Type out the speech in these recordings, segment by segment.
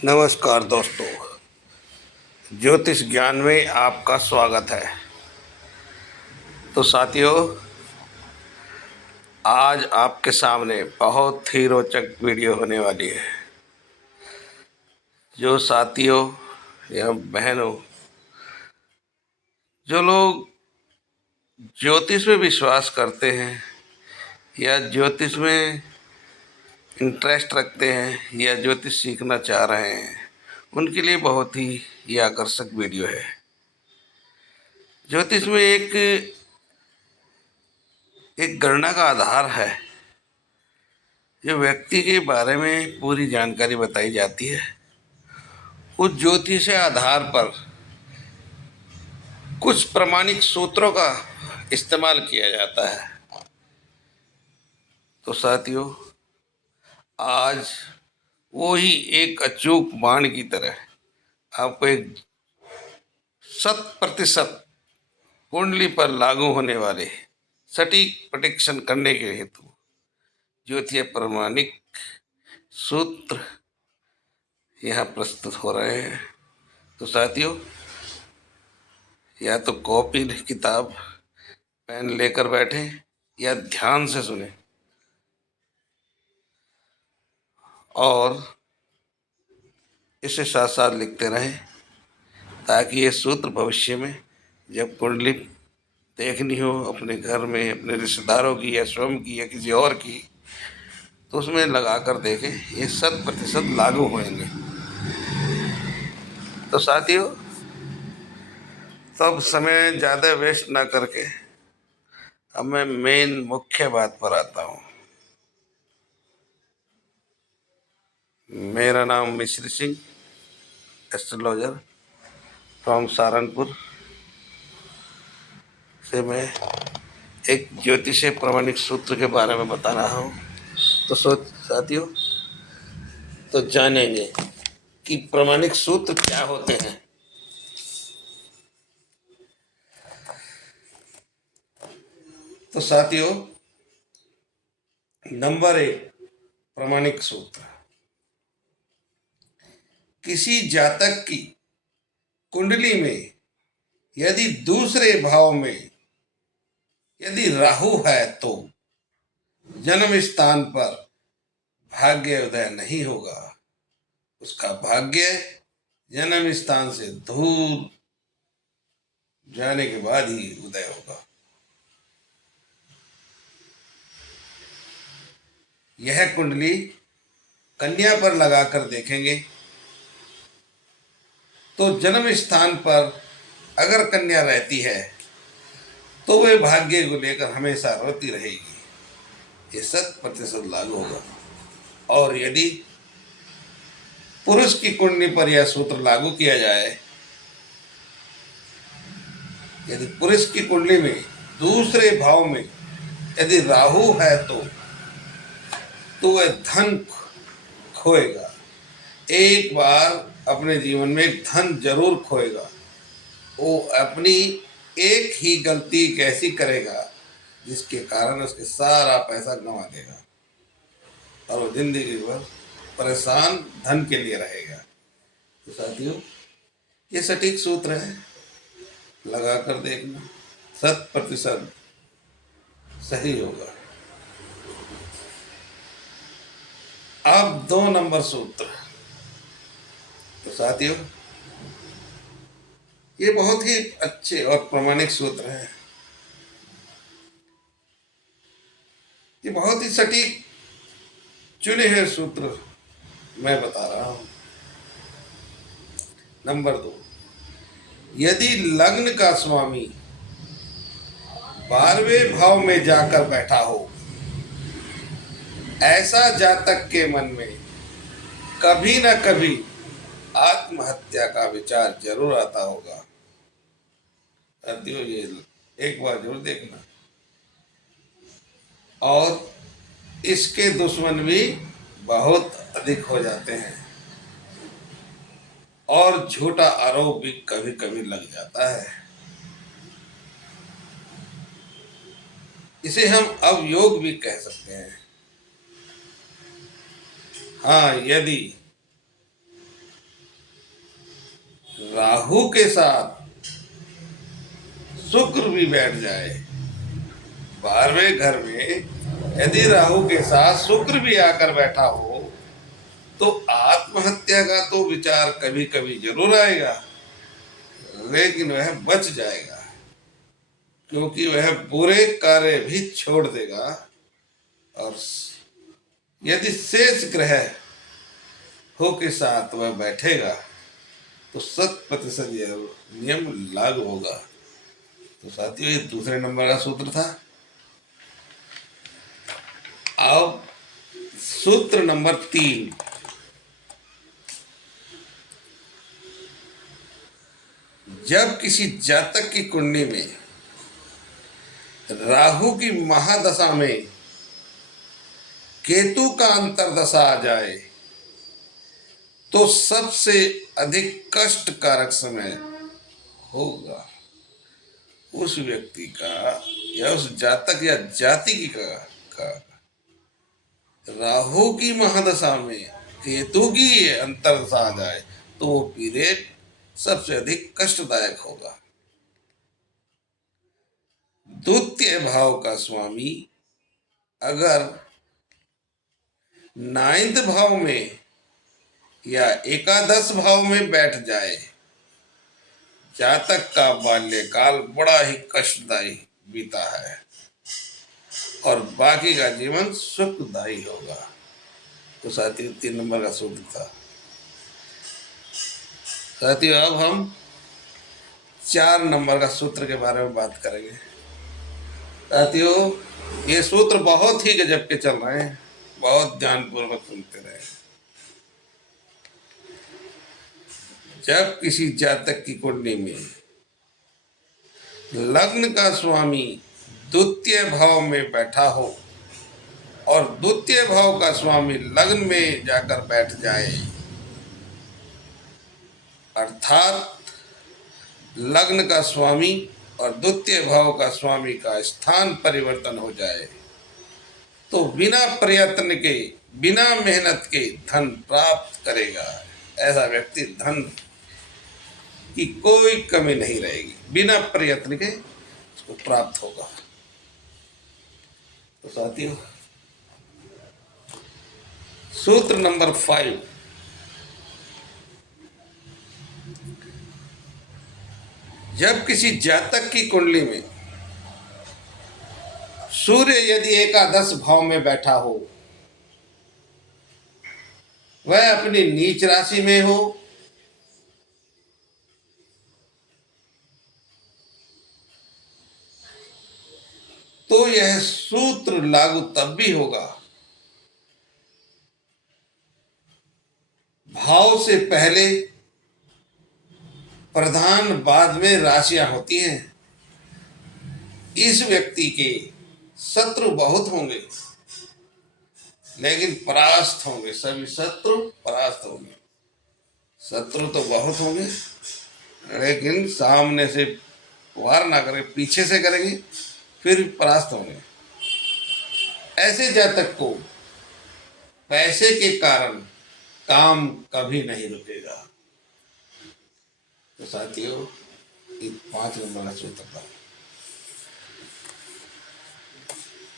नमस्कार दोस्तों, ज्योतिष ज्ञान में आपका स्वागत है। तो साथियों, आज आपके सामने बहुत ही रोचक वीडियो होने वाली है। जो साथियों या बहनों, जो लोग ज्योतिष में विश्वास करते हैं या ज्योतिष में इंटरेस्ट रखते हैं या ज्योतिष सीखना चाह रहे हैं, उनके लिए बहुत ही ये आकर्षक वीडियो है। ज्योतिष में एक गणना का आधार है। जो व्यक्ति के बारे में पूरी जानकारी बताई जाती है, उस ज्योतिष आधार पर कुछ प्रमाणिक सूत्रों का इस्तेमाल किया जाता है। तो साथियों, आज वो ही एक अचूक बाण की तरह आपको एक 100% कुंडली पर लागू होने वाले सटीक प्रेडिक्शन करने के हेतु ज्योतिष प्रमाणिक सूत्र यहाँ प्रस्तुत हो रहे हैं। तो साथियों, या तो कॉपी किताब पेन लेकर बैठे या ध्यान से सुने और इसे साथ साथ लिखते रहें, ताकि ये सूत्र भविष्य में जब कुंडली देखनी हो अपने घर में, अपने रिश्तेदारों की या स्वयं की या किसी और की, तो उसमें लगा कर देखें, ये 100% लागू होंगे। तो साथियों, तब समय ज़्यादा वेस्ट ना करके अब मैं मेन मुख्य बात पर आता हूँ। मेरा नाम मिश्र सिंह, एस्ट्रोलॉजर फ्रॉम सहारनपुर से मैं एक ज्योतिषीय प्रमाणिक सूत्र के बारे में बता रहा हूँ। तो साथियों, तो जानेंगे कि प्रमाणिक सूत्र क्या होते हैं। तो साथियों, नंबर 1, प्रमाणिक सूत्र। किसी जातक की कुंडली में यदि दूसरे भाव में यदि राहु है तो जन्म स्थान पर भाग्य उदय नहीं होगा। उसका भाग्य जन्म स्थान से दूर जाने के बाद ही उदय होगा। यह कुंडली कन्या पर लगाकर देखेंगे तो जन्म स्थान पर अगर कन्या रहती है तो वह भाग्य को लेकर हमेशा रोती रहेगी। ये 100% लागू होगा। और यदि पुरुष की कुंडली पर यह सूत्र लागू किया जाए, यदि पुरुष की कुंडली में दूसरे भाव में यदि राहु है तो वह धन खोएगा। एक बार अपने जीवन में धन जरूर खोएगा। वो अपनी एक ही गलती कैसी करेगा जिसके कारण उसके सारा पैसा गंवा देगा और वो जिंदगी भर परेशान धन के लिए रहेगा। तो साथियों, ये सटीक सूत्र है, लगा कर देखना, 100% सही होगा। अब 2 नंबर सूत्र। तो साथियों, ये बहुत ही अच्छे और प्रमाणिक सूत्र हैं। ये बहुत ही सटीक चुने हुए सूत्र मैं बता रहा हूं। नंबर 2, यदि लग्न का स्वामी 12वें भाव में जाकर बैठा हो, ऐसा जातक के मन में कभी न कभी आत्महत्या का विचार जरूर आता होगा। साथियों, ये एक बार जरूर देखना। और इसके दुश्मन भी बहुत अधिक हो जाते हैं और झूठा आरोप भी कभी कभी लग जाता है। इसे हम अवयोग भी कह सकते हैं। हाँ, यदि राहु के साथ शुक्र भी बैठ जाए, 12वें घर में यदि राहु के साथ शुक्र भी आकर बैठा हो तो आत्महत्या का तो विचार कभी कभी जरूर आएगा, लेकिन वह बच जाएगा, क्योंकि वह बुरे कार्य भी छोड़ देगा। और यदि शेष ग्रह हो के साथ वह बैठेगा तो 100% यह नियम लागू होगा। तो साथियों, ये दूसरे नंबर का सूत्र था। अब सूत्र नंबर 3, जब किसी जातक की कुंडली में राहु की महादशा में केतु का अंतर्दशा आ जाए तो सबसे अधिक कष्टकारक समय होगा उस व्यक्ति का या उस जातक या जाति की का राहु की महादशा में केतु की अंतर्दशा आ जाए तो वो पीरियड सबसे अधिक कष्टदायक होगा। द्वितीय भाव का स्वामी अगर 9th भाव में या एकादश भाव में बैठ जाए, जातक का बाल्यकाल बड़ा ही कष्टदायी बीता है और बाकी का जीवन सुखदायी होगा। तो साथियों, 3 नंबर का सूत्र था। साथियों, अब हम 4 नंबर का सूत्र के बारे में बात करेंगे। साथियों, ये सूत्र बहुत ही गजब के चल रहे हैं, बहुत ध्यानपूर्वक सुनते रहे। जब किसी जातक की कुंडली में लग्न का स्वामी द्वितीय भाव में बैठा हो और द्वितीय भाव का स्वामी लग्न में जाकर बैठ जाए, अर्थात लग्न का स्वामी और द्वितीय भाव का स्वामी का स्थान परिवर्तन हो जाए, तो बिना प्रयत्न के, बिना मेहनत के धन प्राप्त करेगा। ऐसा व्यक्ति धन की कोई कमी नहीं रहेगी, बिना प्रयत्न के उसको प्राप्त होगा। तो साथियों, सूत्र नंबर 5, जब किसी जातक की कुंडली में सूर्य यदि एकादश भाव में बैठा हो, वह अपनी नीच राशि में हो, तो यह सूत्र लागू तब भी होगा भाव से पहले प्रधान बाद में राशियां होती हैं। इस व्यक्ति के शत्रु बहुत होंगे, लेकिन परास्त होंगे, सभी शत्रु परास्त होंगे। शत्रु तो बहुत होंगे, लेकिन सामने से वार ना करें, पीछे से करेंगे, फिर परास्त होंगे। ऐसे जातक को पैसे के कारण काम कभी नहीं रुकेगा। तो साथियों, 5 नंबर का सूत्र था।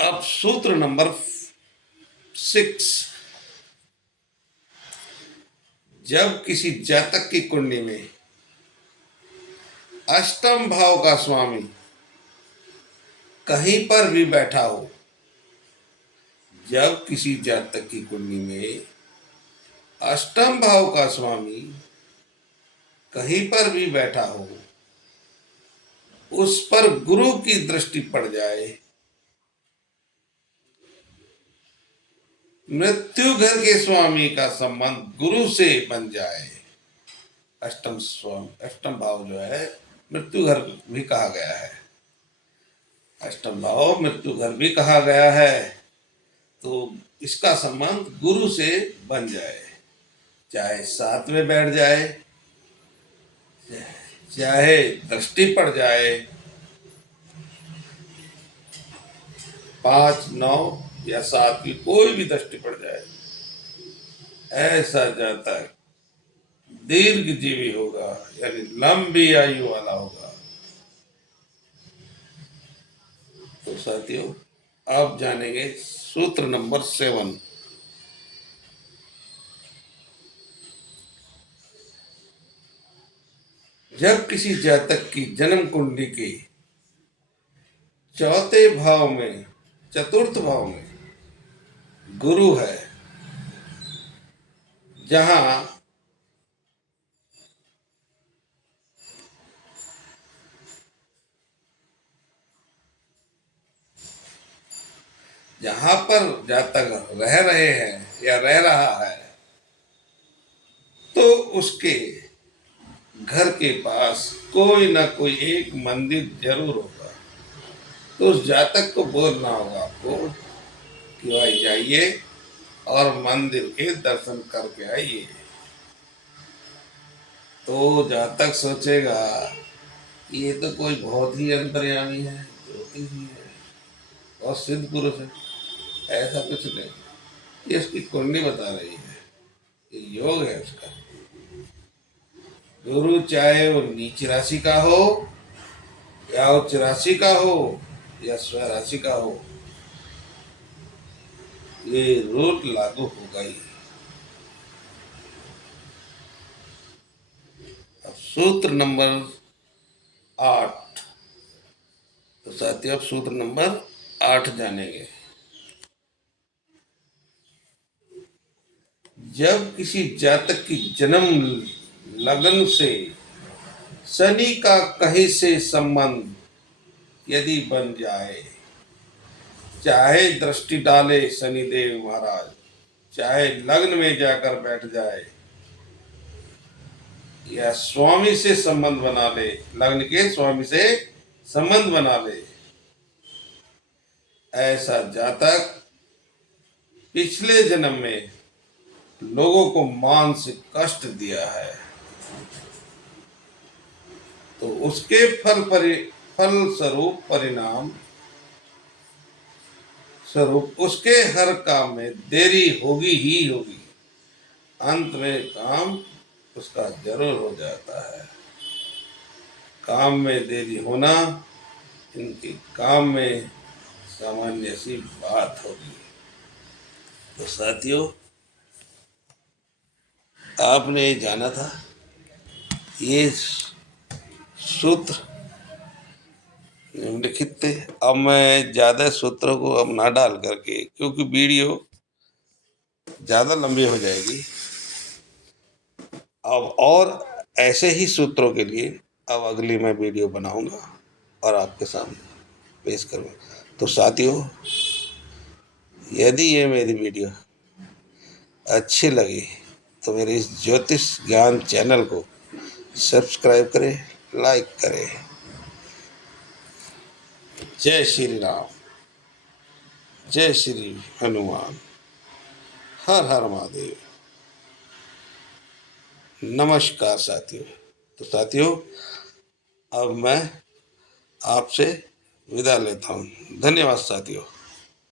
अब सूत्र नंबर 6, जब किसी जातक की कुंडली में अष्टम भाव का स्वामी कहीं पर भी बैठा हो, जब किसी जातक की कुंडली में अष्टम भाव का स्वामी कहीं पर भी बैठा हो, उस पर गुरु की दृष्टि पड़ जाए, मृत्यु घर के स्वामी का संबंध गुरु से बन जाए। अष्टम भाव जो है मृत्यु घर भी कहा गया है, अष्टम भाव मृत्यु घर भी कहा गया है। तो इसका संबंध गुरु से बन जाए, चाहे साथ में बैठ जाए, चाहे दृष्टि पड़ जाए, 5, 9 या 7 की कोई भी दृष्टि पड़ जाए, ऐसा जातक दीर्घ जीवी होगा, यानी लंबी आयु वाला होगा। तो साथियों, आप जानेंगे सूत्र नंबर 7। जब किसी जातक की जन्म कुंडली के चौथे भाव में, चतुर्थ भाव में गुरु है, जहां जहां पर जातक रह रहे हैं या रह रहा है, तो उसके घर के पास कोई ना कोई एक मंदिर जरूर होगा। तो उस जातक को बोलना होगा आपको कि भाई जाइए और मंदिर के दर्शन करके आइए। तो जातक सोचेगा ये तो कोई बहुत ही अंतर्यामी है, ज्योतिषी है, और सिद्ध पुरुष है। ऐसा कुछ नहीं, ये उसकी कुंडली बता रही है, ये योग है उसका। गुरु चाहे वो नीच राशि का हो या उच्च राशि का हो या स्व राशि का हो, ये रूल लागू होगा ही। अब सूत्र नंबर 8। तो साथियों, अब सूत्र नंबर 8 जानेंगे। जब किसी जातक की जन्म लगन से शनि का कहीं से संबंध यदि बन जाए, चाहे दृष्टि डाले शनिदेव महाराज, चाहे लग्न में जाकर बैठ जाए, या स्वामी से संबंध बना ले, लग्न के स्वामी से संबंध बना ले, ऐसा जातक पिछले जन्म में लोगों को मानसिक कष्ट दिया है, तो उसके फल स्वरूप, परिणाम स्वरूप उसके हर काम में देरी होगी ही होगी। अंत में काम उसका जरूर हो जाता है। काम में देरी होना इनके काम में सामान्य सी बात होगी। तो साथियों, आपने ये जाना था, ये सूत्र निम्नलिखित थे। अब मैं ज़्यादा सूत्रों को अब ना डाल करके, क्योंकि वीडियो ज़्यादा लंबी हो जाएगी, अब और ऐसे ही सूत्रों के लिए अब अगली मैं वीडियो बनाऊंगा और आपके सामने पेश करूँगा। तो साथियों, यदि ये मेरी वीडियो अच्छी लगी तो मेरे इस ज्योतिष ज्ञान चैनल को सब्सक्राइब करें, लाइक करें। जय श्री राम, जय श्री हनुमान, हर हर महादेव। नमस्कार साथियों। तो साथियों, अब मैं आपसे विदा लेता हूँ। धन्यवाद साथियों।